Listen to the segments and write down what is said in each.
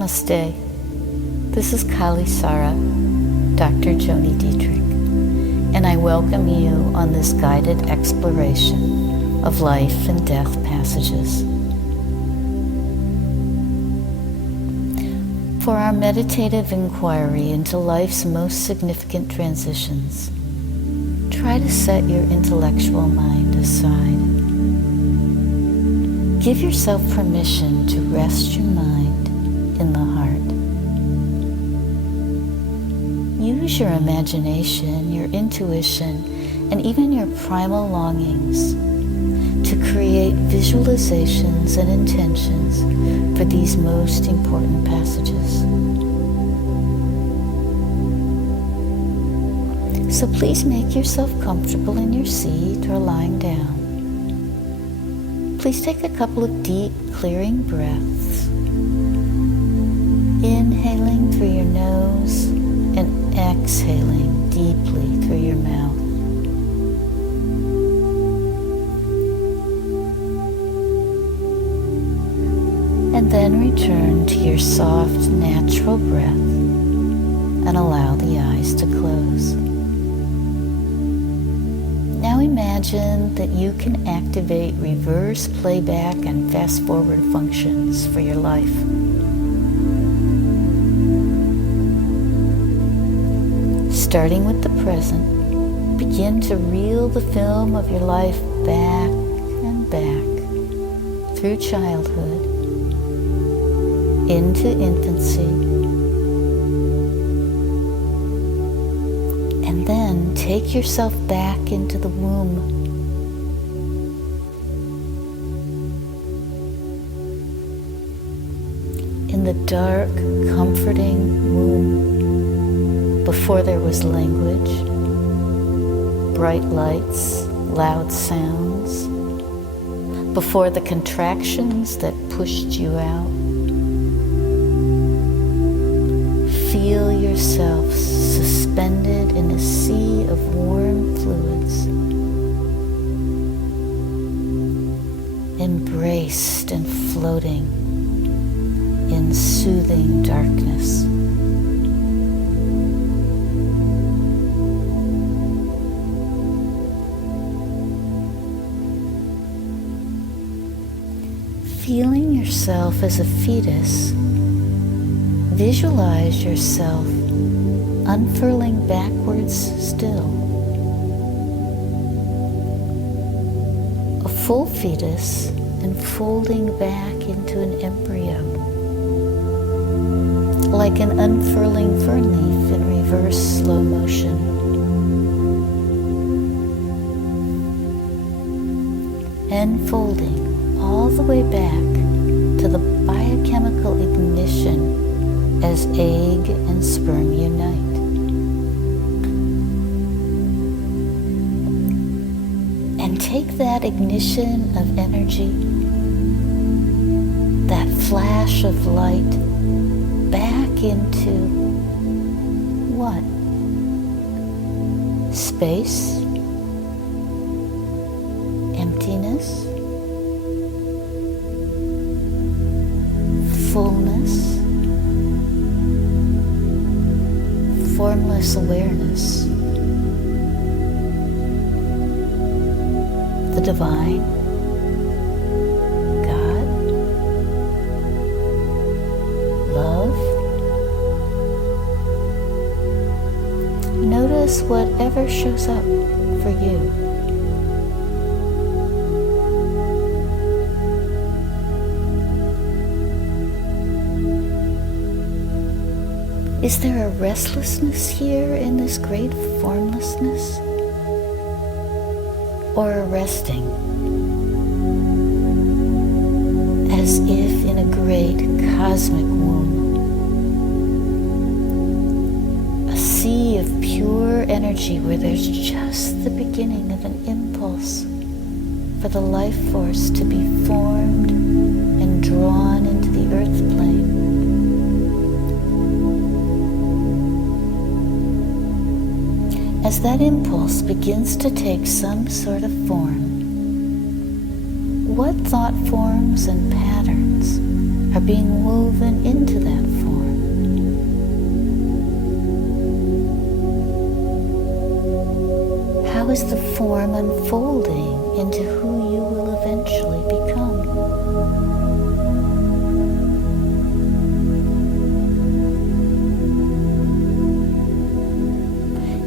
Namaste. This is Kali Sara, Dr. Joni Dittrich, and I welcome you on this guided exploration of life and death passages. For our meditative inquiry into life's most significant transitions, try to set your intellectual mind aside. Give yourself permission to rest your mind in the heart. Use your imagination, your intuition, and even your primal longings to create visualizations and intentions for these most important passages. So please make yourself comfortable in your seat or lying down. Please take a couple of deep, clearing breaths, inhaling through your nose and exhaling deeply through your mouth. And then return to your soft, natural breath and allow the eyes to close. Now imagine that you can activate reverse playback and fast forward functions for your life. Starting with the present, begin to reel the film of your life back and back through childhood, into infancy, and then take yourself back into the womb. In the dark, comforting womb, before there was language, bright lights, loud sounds, before the contractions that pushed you out. Feel yourself suspended in a sea of warm fluids, embraced and floating in soothing darkness. Feeling yourself as a fetus, visualize yourself unfurling backwards still. A full fetus and folding back into an embryo, like an unfurling fern leaf in reverse slow motion. And folding all the way back to the biochemical ignition as egg and sperm unite. And take that ignition of energy, that flash of light, back into what? Space? Emptiness? Fullness? Formless awareness, the divine, God, love. Notice whatever shows up for you. Is there a restlessness here in this great formlessness? Or a resting? As if in a great cosmic womb. A sea of pure energy where there's just the beginning of an impulse for the life force to be formed and drawn into the earth plane. As that impulse begins to take some sort of form, what thought forms and patterns are being woven into that form. How is the form unfolding into who you will eventually become?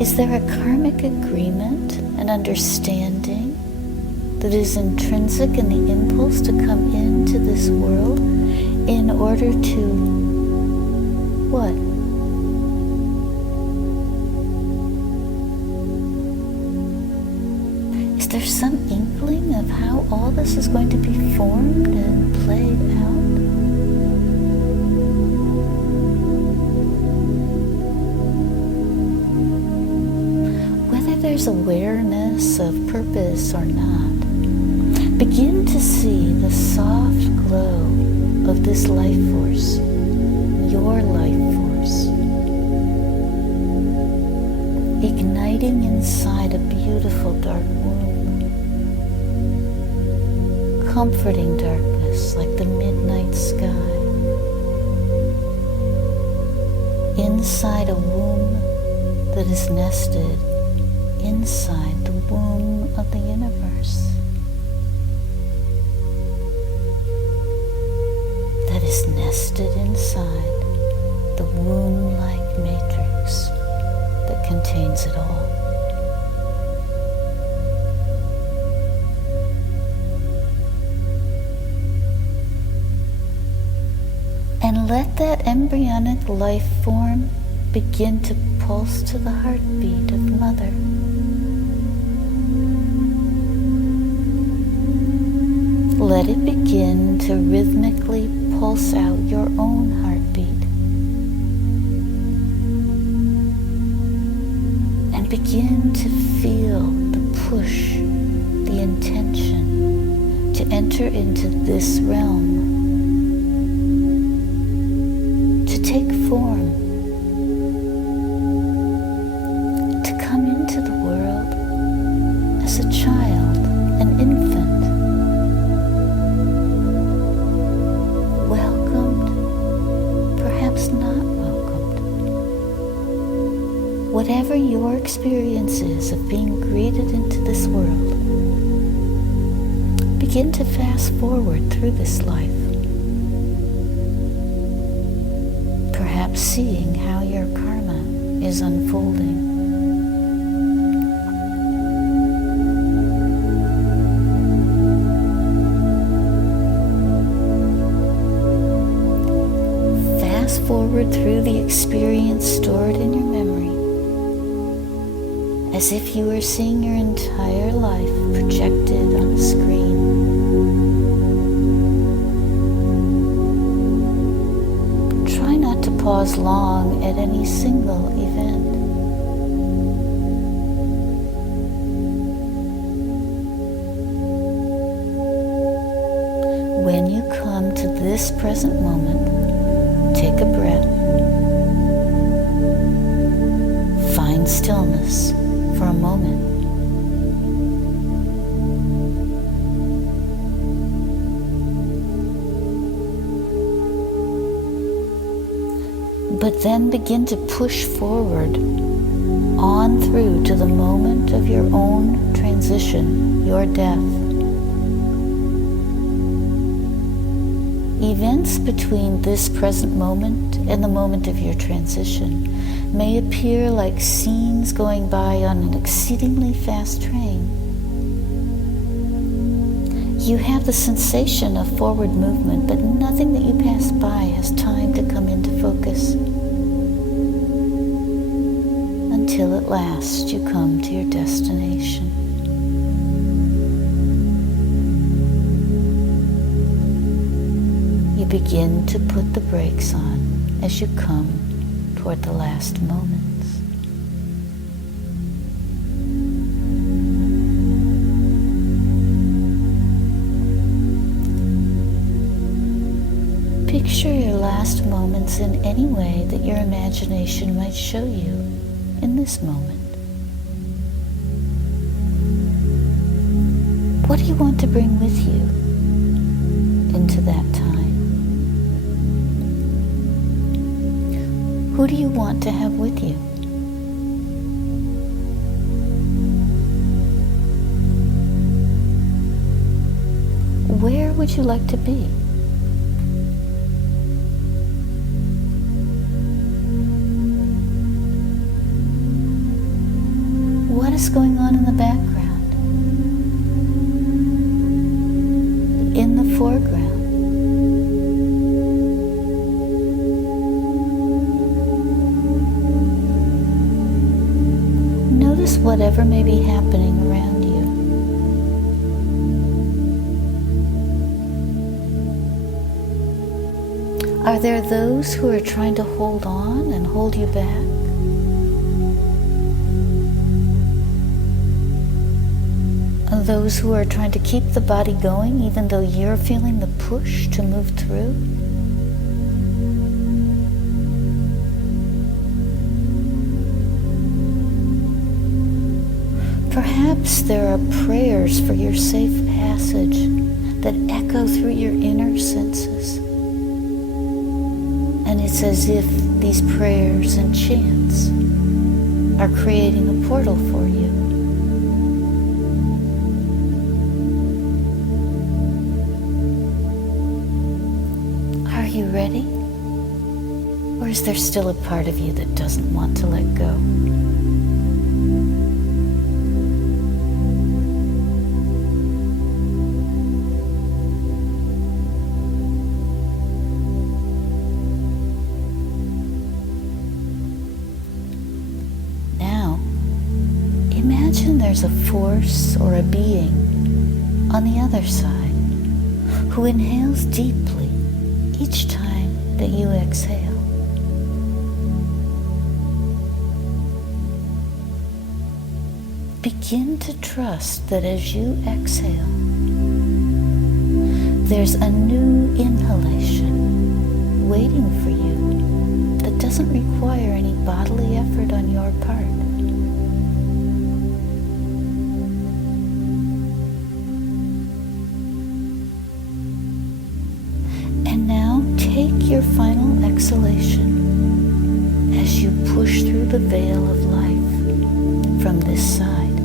Is there a karmic agreement, an understanding that is intrinsic in the impulse to come into this world in order to what? Is there some inkling of how all this is going to be formed and played out? There's awareness of purpose or not, begin to see the soft glow of this life force, your life force, igniting inside a beautiful dark womb, comforting darkness like the midnight sky, inside a womb that is nested inside the womb of the universe, that is nested inside the womb-like matrix that contains it all. And let that embryonic life form begin to pulse to the heartbeat of Mother. Let it begin to rhythmically pulse out your own heartbeat. And begin to feel the push, the intention to enter into this realm, to take form, to come into the world as a child, an infant, not welcomed. Whatever your experience is of being greeted into this world, begin to fast forward through this life, perhaps seeing how your karma is unfolding. Forward through the experience stored in your memory, as if you were seeing your entire life projected on a screen. Try not to pause long at any single event. When you come to this present moment, take a breath. Find stillness for a moment. But then begin to push forward on through to the moment of your own transition, your death. Events between this present moment and the moment of your transition may appear like scenes going by on an exceedingly fast train. You have the sensation of forward movement, but nothing that you pass by has time to come into focus until at last you come to your destination. You begin to put the brakes on as you come toward the last moments. Picture your last moments in any way that your imagination might show you in this moment. What do you want to bring with you into that time? Who do you want to have with you? Where would you like to be? What is going on in the background? In the foreground? Notice whatever may be happening around you. Are there those who are trying to hold on and hold you back? Are those who are trying to keep the body going even though you're feeling the push to move through? Perhaps there are prayers for your safe passage that echo through your inner senses. And it's as if these prayers and chants are creating a portal for you. Are you ready? Or is there still a part of you that doesn't want to let go? Imagine there's a force or a being on the other side who inhales deeply each time that you exhale. Begin to trust that as you exhale, there's a new inhalation waiting for you that doesn't require any bodily effort on your part. Take your final exhalation as you push through the veil of life from this side.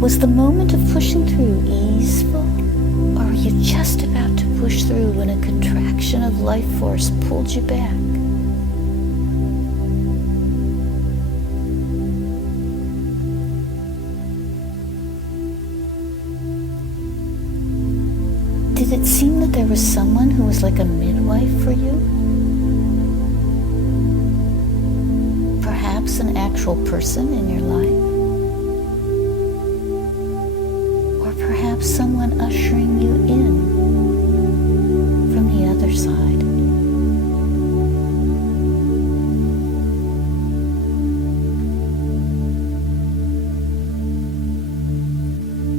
Was the moment of pushing through easeful, or were you just about to push through when a contraction of life force pulled you back? Did it seem that there was someone who was like a midwife for you? Perhaps an actual person in your life? Or perhaps someone ushering you in from the other side?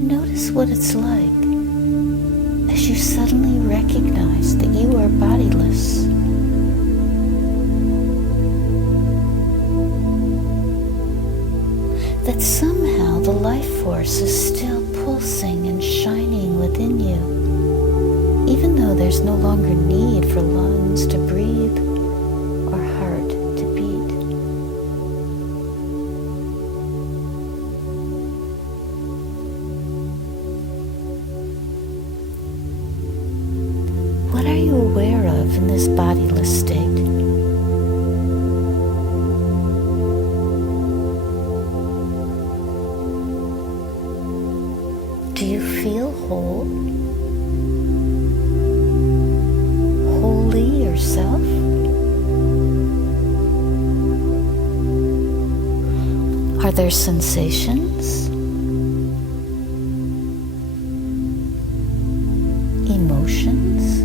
Notice what it's like as you suddenly recognize that you are bodiless. That somehow the life force is still pulsing and shining within you, even though there's no longer need for lungs to breathe or heart to beat. What are you aware of in this bodiless state? Do you feel whole? Wholly yourself? Are there sensations? Emotions?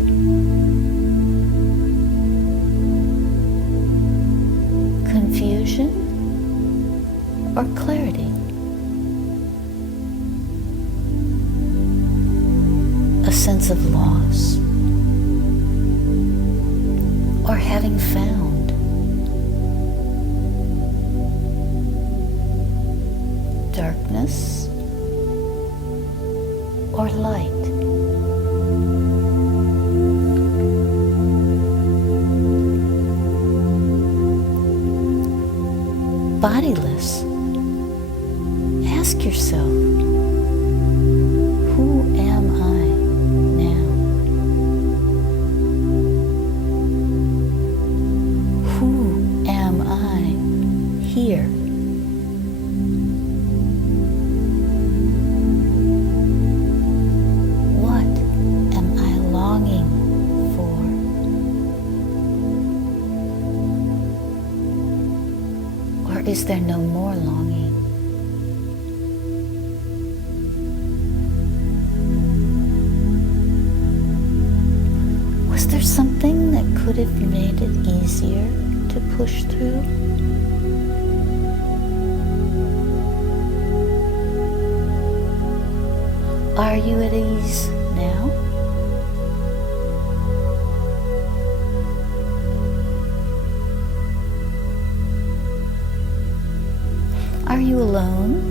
Confusion? Or clarity? A sense of loss, or having found? Darkness or light. Bodiless, ask yourself, who am I now? Who am I here? What am I longing for? Or is there no more longing? Was there something that could have made it easier to push through? Are you at ease now? Are you alone?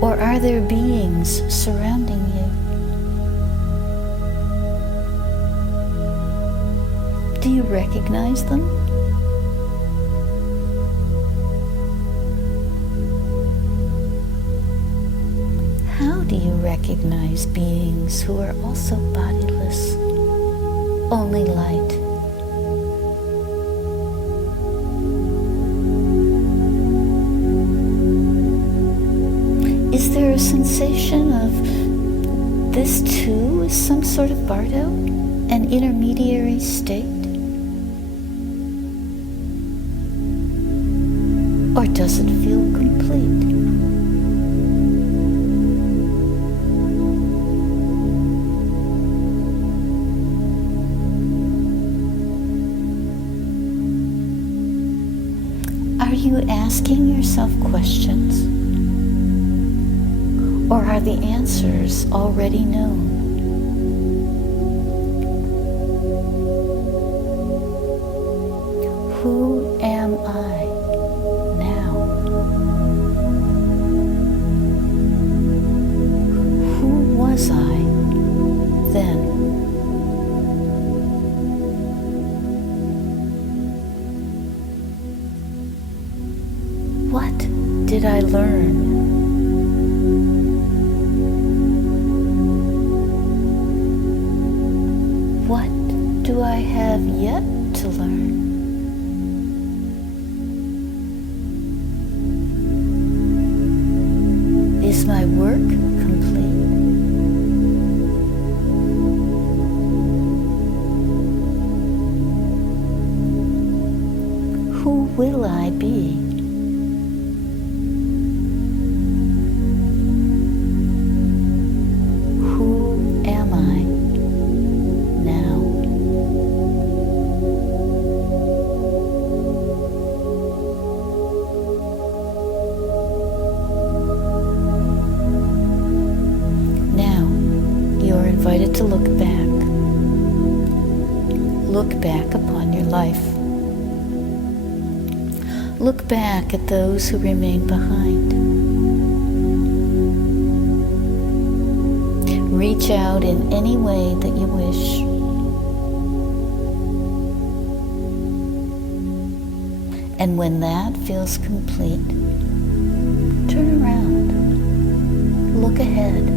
Or are there beings surrounding you? Do you recognize them? How do you recognize beings who are also bodiless, only light? Is there a sensation of this too is some sort of bardo, an intermediary state? Or does it feel complete? Are you asking yourself questions? Or are the answers already known? Who am I now? Who was I then? What did I learn? What do I have yet to learn? Is my work complete? Who will I be? Who am I now? Now, you are invited to look back. Look back upon your life. Look back at those who remain behind. Reach out in any way that you wish. And when that feels complete, turn around. Look ahead.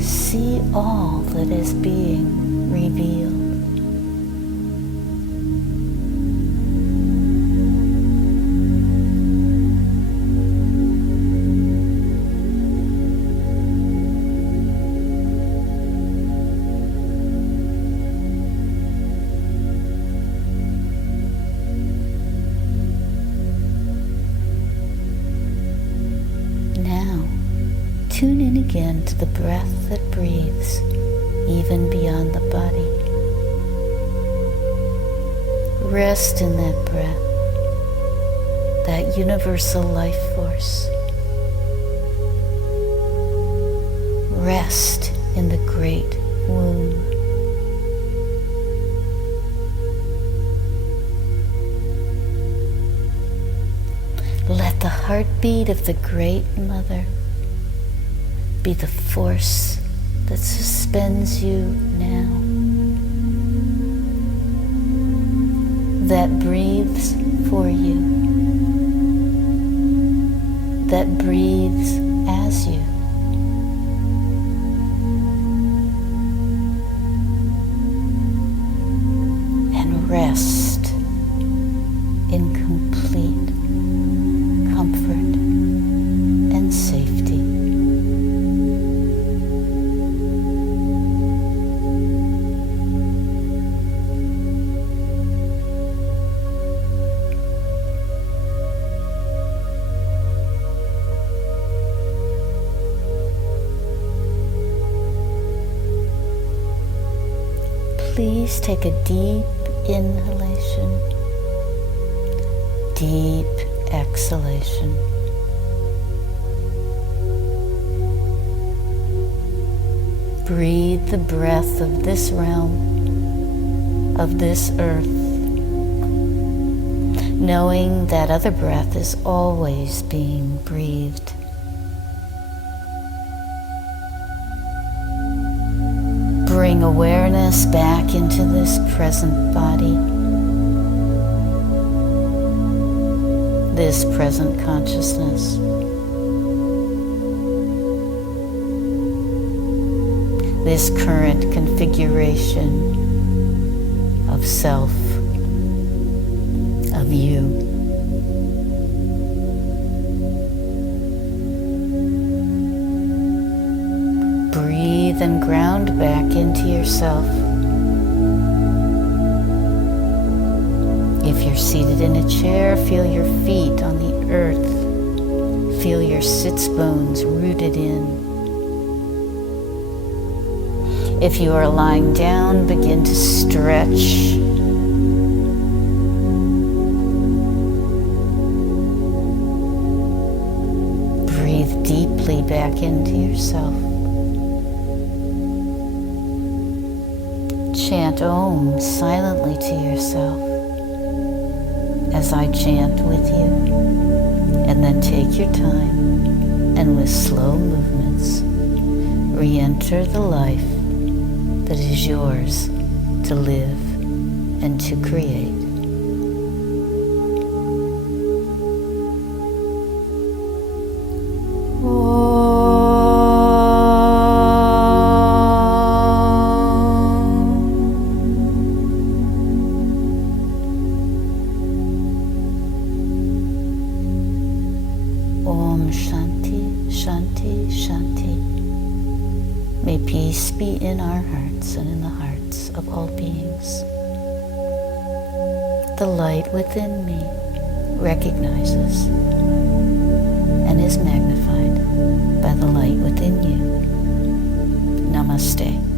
See all that is being revealed. Tune in again to the breath that breathes even beyond the body. Rest in that breath, that universal life force. Rest in the great womb. Let the heartbeat of the Great Mother be the force that suspends you now, that breathes for you, that breathes as you. And rest in complete comfort and safety. Please take a deep inhalation, deep exhalation. Breathe the breath of this realm, of this earth, knowing that other breath is always being breathed. Bring awareness back into this present body, this present consciousness. This current configuration of self, of you. Breathe and ground back into yourself. If you're seated in a chair, feel your feet on the earth. Feel your sits bones rooted in. If you are lying down, begin to stretch. Breathe deeply back into yourself. Chant Om silently to yourself as I chant with you, and then take your time and with slow movements re-enter the life that is yours to live and to create. Om Shanti, Shanti, Shanti. May peace be in our hearts and in the hearts of all beings. The light within me recognizes and is magnified by the light within you. Namaste.